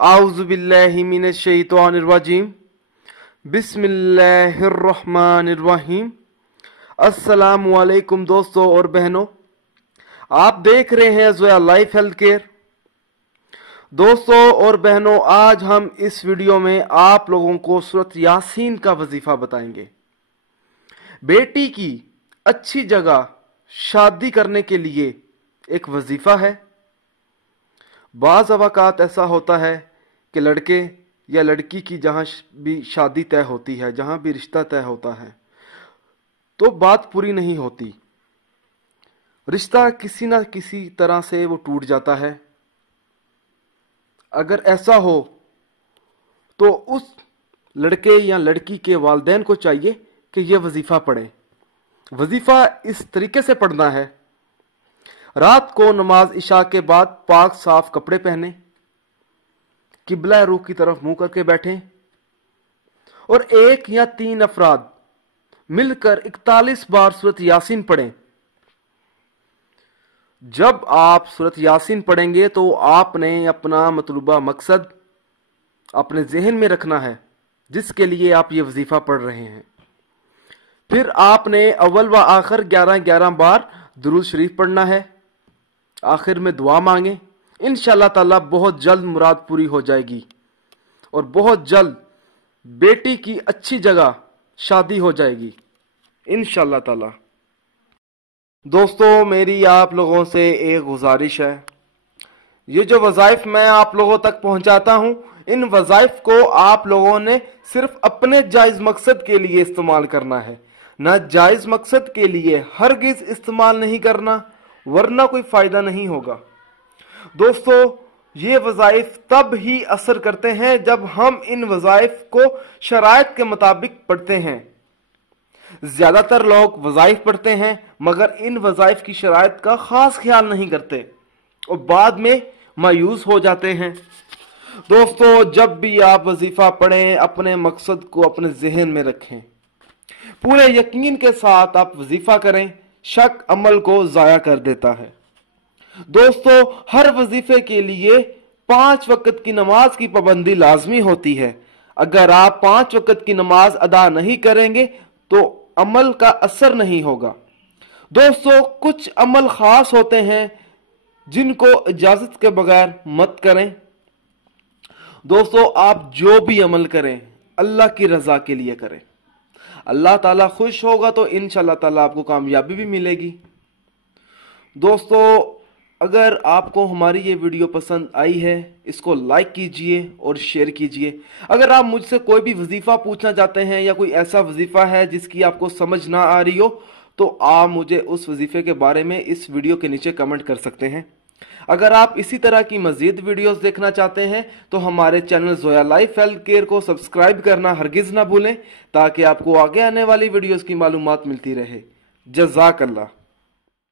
आऊज़ु बिल्लाहि मिनश शैतानिर रजीम बिस्मिल्लाहिर्रहमानिर्रहीम। अस्सलामु अलैकुम दोस्तों और बहनों, आप देख रहे हैं ज़ोया लाइफ हेल्थ केयर। दोस्तों और बहनों, आज हम इस वीडियो में आप लोगों को सूरत यासीन का वजीफा बताएंगे। बेटी की अच्छी जगह शादी करने के लिए एक वजीफा है। बाज़ अवाक़ात ऐसा होता है कि लड़के या लड़की की जहाँ भी शादी तय होती है, जहाँ भी रिश्ता तय होता है, तो बात पूरी नहीं होती। रिश्ता किसी ना किसी तरह से वो टूट जाता है। अगर ऐसा हो तो उस लड़के या लड़की के वालिदैन को चाहिए कि यह वजीफा पढ़े। वजीफा इस तरीके से पढ़ना है: रात को नमाज इशा के बाद पाक साफ कपड़े पहने, किबला रुख की तरफ मुंह करके बैठें और 1 या 3 अफराद मिलकर 41 बार सूरत यासीन पढ़ें। जब आप सूरत यासीन पढ़ेंगे तो आपने अपना मतलूबा मकसद अपने जहन में रखना है जिसके लिए आप ये वजीफा पढ़ रहे हैं। फिर आपने अव्वल व आखिर 11-11 बार दुरूद शरीफ पढ़ना है। आखिर में दुआ मांगे, इंशाअल्लाह ताला बहुत जल्द मुराद पूरी हो जाएगी और बहुत जल्द बेटी की अच्छी जगह शादी हो जाएगी इंशाअल्लाह ताला। दोस्तों, मेरी आप लोगों से एक गुजारिश है, ये जो वज़ाइफ मैं आप लोगों तक पहुंचाता हूं, इन वज़ाइफ को आप लोगों ने सिर्फ अपने जायज़ मकसद के लिए इस्तेमाल करना है, ना जायज़ मकसद के लिए हरगिज़ इस्तेमाल नहीं करना, वरना कोई फ़ायदा नहीं होगा। दोस्तों, ये वज़ाइफ तब ही असर करते हैं जब हम इन वज़ाइफ को शराइत के मुताबिक पढ़ते हैं। ज़्यादातर लोग वज़ाइफ पढ़ते हैं मगर इन वज़ाइफ की शराइत का ख़ास ख्याल नहीं करते और बाद में मायूस हो जाते हैं। दोस्तों, जब भी आप वजीफा पढ़ें, अपने मकसद को अपने जहन में रखें, पूरे यकीन के साथ आप वजीफा करें। शक अमल को ज़ाया कर देता है। दोस्तों, हर वजीफे के लिए 5 वक्त की नमाज की पाबंदी लाजमी होती है। अगर आप 5 वक्त की नमाज अदा नहीं करेंगे तो अमल का असर नहीं होगा। दोस्तों, कुछ अमल खास होते हैं जिनको इजाजत के बगैर मत करें। दोस्तों, आप जो भी अमल करें अल्लाह की रजा के लिए करें। अल्लाह ताला खुश होगा तो इंशाअल्लाह ताला आपको कामयाबी भी मिलेगी। दोस्तों, अगर आपको हमारी ये वीडियो पसंद आई है, इसको लाइक कीजिए और शेयर कीजिए। अगर आप मुझसे कोई भी वजीफा पूछना चाहते हैं या कोई ऐसा वजीफा है जिसकी आपको समझ ना आ रही हो तो आप मुझे उस वजीफे के बारे में इस वीडियो के नीचे कमेंट कर सकते हैं। अगर आप इसी तरह की मजीद वीडियोस देखना चाहते हैं तो हमारे channel Zoya life health care को सब्सक्राइब करना हरगिज़ ना भूलें ताकि आपको आगे आने वाली वीडियोस की मालूमात मिलती रहे। जज़ाकल्लाह।